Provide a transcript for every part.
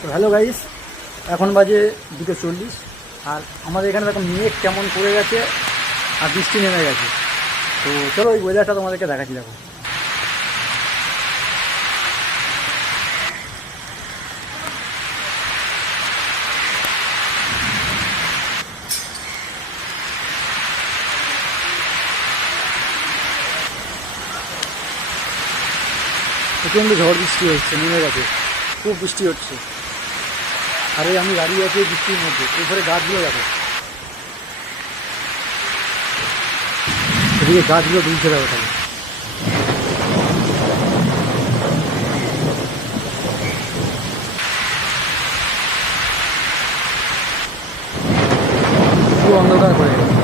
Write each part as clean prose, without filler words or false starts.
তো hello guys, এখন বাজে 2:40 আর আমাদের এখানে দেখো মেঘ কেমন পড়ে গেছে আর বৃষ্টি নেমে গেছে। তো চলো ওই ওয়েদারটা তোমাদেরকে দেখাচ্ছি। দেখো প্রচণ্ড ঝড় বৃষ্টি হচ্ছে, নেমে গেছে, খুব বৃষ্টি হচ্ছে। আরে আমি দাঁড়িয়ে আছি বৃষ্টির মধ্যে, এরপরে গাছগুলো দেখো, এদিকে গাছগুলো দুলছে দেখো তাহলে। পুরো অন্ধকার করে গেছে।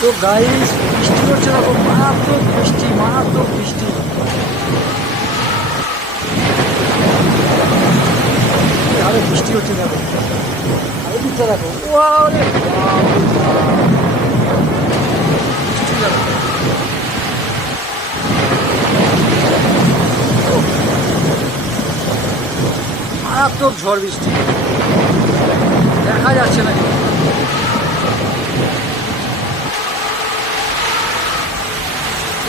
তো গাইস বৃষ্টি হচ্ছে দেখো, মারাত্মক বৃষ্টি, মারাত্মক বৃষ্টি। আরে বৃষ্টি হচ্ছে দেখো, আরে দিকটা দেখো, ওরে বৃষ্টি দেখো। মারাত্মক ঝড় বৃষ্টি, দেখা যাচ্ছে না।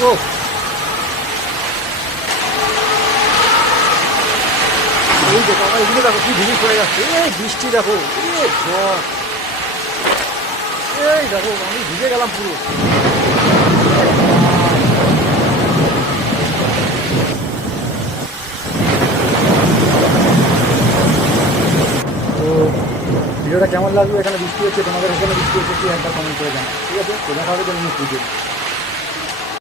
ও এই দেখো, আমার এগুলো দেখো কি ভিড় পড়ে যাচ্ছে। এই বৃষ্টি দেখো, এই ঝড়, এই দেখো আমি ভিজে গেলাম পুরো। তো ভিডিওটা কেমন লাগলো? এখানে বৃষ্টি হচ্ছে, তোমাদের এখানে বৃষ্টি হচ্ছে কি একবার কমেন্ট করে জানাও, ঠিক আছে? তো দেখা হবে তো নিয়ে পুজো।